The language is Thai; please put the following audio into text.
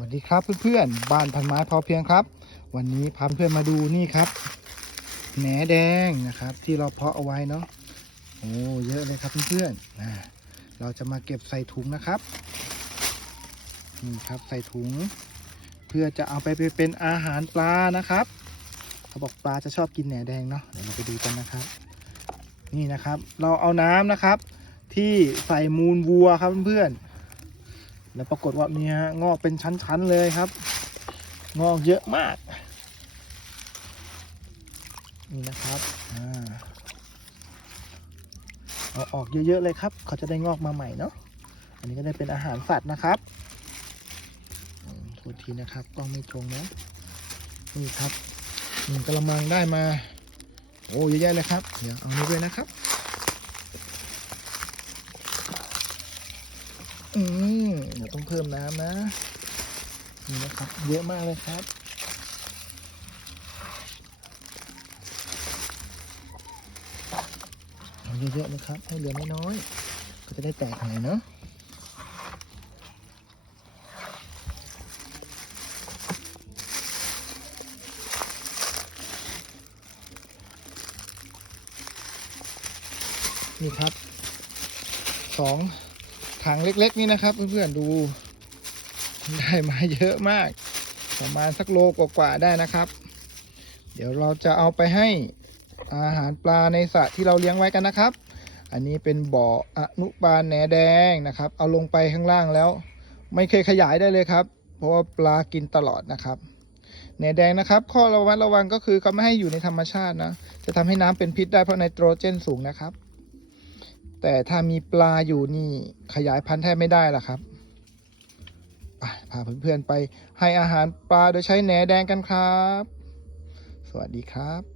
วัสดีครับเพื่อนๆ บ้านพันไม้พอเพียงครับ วันนี้พาเพื่อนมาดูนี่ครับแหนแดงนะครับ ที่เราเพาะเอาไว้เนาะโอ้เยอะเลยครับเพื่อนๆอ่าเราจะมาเก็บใส่ถุงนะครับนี่ครับใส่ถุง เพื่อจะเอาไปเป็นอาหารปลานะครับเขาบอกปลาจะชอบกินแหนแดงเนาะเดี๋ยวเราไปดูกันนะครับ นี่นะครับ เราเอาน้ำนะครับ ที่ใส่มูลวัวครับเพื่อนๆ แล้วปรากฏว่ามีฮะงอกเป็นชั้นๆเลยครับ งอกเยอะมาก นี่นะครับอ่าเอาออกเยอะๆเลยครับ เขาจะได้งอกมาใหม่เนาะอันนี้ก็ได้เป็นอาหารสัตว์นะครับอืมโทษทีนะครับกล้องไม่ตรงนะนี่ครับหนึ่งกระมังได้มา โอ้เยอะแยะเลยครับ เดี๋ยวเอานี้ด้วยนะครับ อืม ดี๋ยวต้องเพิ่มน้ำนะ นี่นะครับ เยอะมากเลยครับ เอาเยอะๆนะครับ ให้เหลือไม่น้อย ก็จะได้แตกหน่อยเนาะนี่ครับสอง ถังเล็ก ๆ นี่นะครับ เพื่อนๆดู ได้มาเยอะมาก ประมาณสักโลกว่าๆได้นะครับ เดี๋ยวเราจะเอาไปให้อาหารปลาในสระที่เราเลี้ยงไว้กันนะครับ อันนี้เป็นบ่ออนุบาลแหนแดงนะครับ เอาลงไปข้างล่างแล้ว ไม่เคยขยายได้เลยครับ เพราะว่าปลากินตลอดนะครับแหนแดงนะครับ ข้อระวัดระวังก็คือเขาไม่ให้อยู่ในธรรมชาตินะ จะทำให้น้ำเป็นพิษได้เพราะไนโตรเจนสูงนะครับ แต่ถ้ามีปลาอยู่นี่ขยายพันธุ์แทบไม่ได้ล่ะครับพาเพื่อนๆไปให้อาหารปลาโดยใช้แหนแดงกันครับ สวัสดีครับ